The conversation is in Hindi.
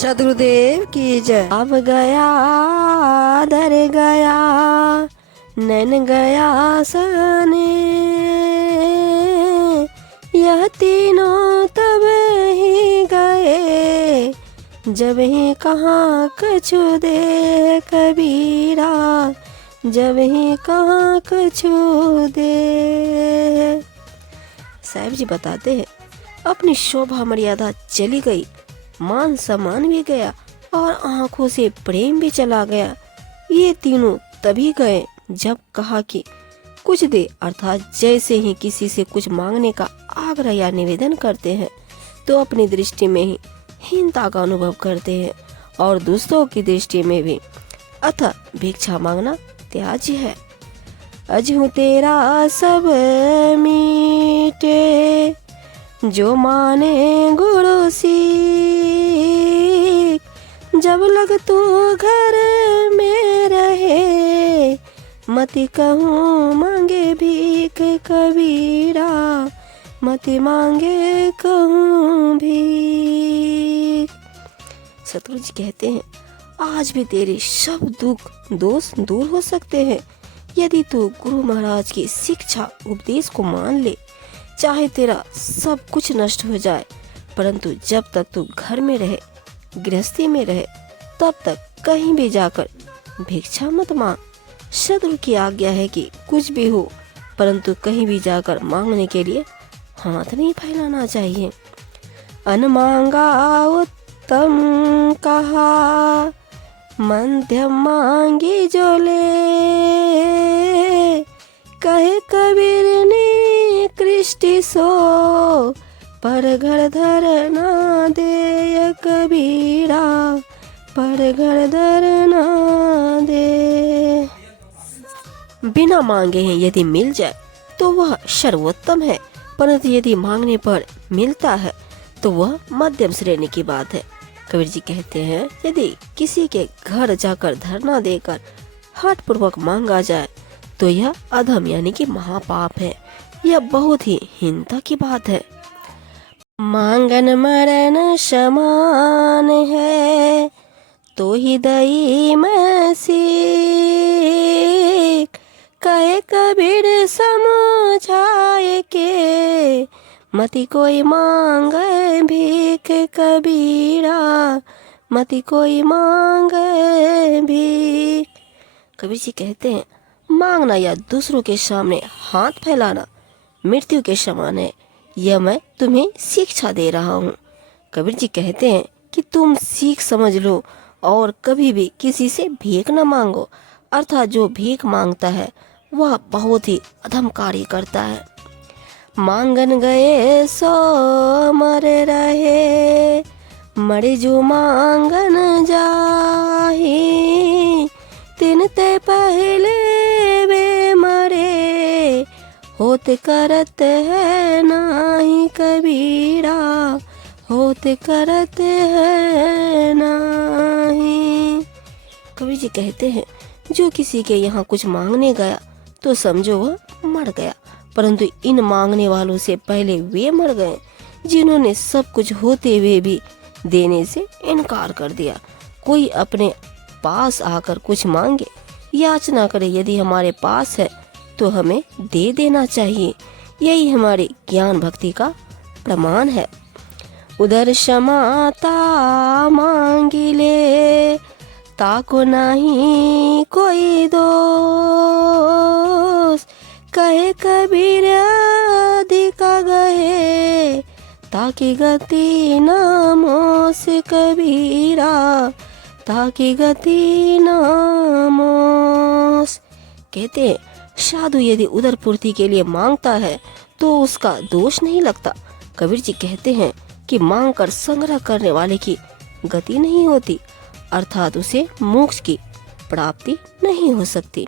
सदगुरुदेव की जय। अब गया दर गया नैन गया सने, यह तीनों तब ही गए जब ही कहाँ कछु दे कबीरा, जब ही कहाँ कछु दे। साहिब जी बताते हैं, अपनी शोभा मर्यादा चली गई, मान सम्मान भी गया और आंखों से प्रेम भी चला गया। ये तीनों तभी गए जब कहा कि कुछ दे, अर्थात जैसे ही किसी से कुछ मांगने का आग्रह या निवेदन करते हैं तो अपनी दृष्टि में ही हीनता का अनुभव करते हैं और दूसरों की दृष्टि में भी। अतः भिक्षा मांगना त्याज्य है। अजहू तेरा सब मीटे जो माने गुरु सीख, जब लग तू घर में रहे मति कहूँ मांगे भीख कबीरा, मति मांगे कहूँ भीख। सतगुरु जी कहते हैं, आज भी तेरे सब दुख दोष दूर हो सकते हैं यदि तू गुरु महाराज की शिक्षा उपदेश को मान ले। चाहे तेरा सब कुछ नष्ट हो जाए, परंतु जब तक तू घर में रहे, गृहस्थी में रहे, तब तक कहीं भी जाकर भिक्षा मत मांग। सदगुरु की आज्ञा है कि कुछ भी हो, परंतु कहीं भी जाकर मांगने के लिए हाथ नहीं फैलाना चाहिए। अन मांगा उत्तम कहा, मध्यम मांगी जो ले, कहे कबीर ने कृष्टि सो, पर घर धर ना दे कबीरा, पर घर धर ना दे। बिना मांगे ही यदि मिल जाए तो वह सर्वोत्तम है, परंतु यदि मांगने पर मिलता है तो वह मध्यम श्रेणी की बात है। कबीर जी कहते हैं, यदि किसी के घर जाकर धरना देकर हठ पूर्वक मांगा जाए तो यह अधम यानी कि महापाप है। यह बहुत ही हीनता की बात है। मांगन मरण समान है तो ही दई में सीख, कहे कबीर समझाए के मति कोई मांगे भीख कबीरा, मति कोई मांगे भीख। कबीर जी कहते हैं, मांगना या दूसरों के सामने हाथ फैलाना मृत्यु के समान है। यह मैं तुम्हें शिक्षा दे रहा हूँ। कबीर जी कहते हैं कि तुम सीख समझ लो और कभी भी किसी से भीख न मांगो, अर्थात जो भीख मांगता है वह बहुत ही अधम कार्य करता है। मांगन गए सो मर रहे, मरे जो मांगन जाही, तिन ते पहले वे मरे, होते करत है नाही कबीरा, होते करत है नाही। कबीर जी कहते हैं, जो किसी के यहाँ कुछ मांगने गया तो समझो वह मर गया, परंतु इन मांगने वालों से पहले वे मर गए जिन्होंने सब कुछ होते हुए भी देने से इनकार कर दिया। कोई अपने पास आकर कुछ मांगे, याचना करे, यदि हमारे पास है तो हमें दे देना चाहिए। यही हमारे ज्ञान भक्ति का प्रमाण है। उधर क्षमाता मांगी ले, ताको नहीं कोई दोष, कहे कबीर अधिका गए, ताकि गति नामोस कबीरा, ताकि गति नामोस। कहते हैं, साधु यदि उदर पूर्ति के लिए मांगता है तो उसका दोष नहीं लगता। कबीर जी कहते हैं कि मांग कर संग्रह करने वाले की गति नहीं होती, अर्थात उसे मोक्ष की प्राप्ति नहीं हो सकती।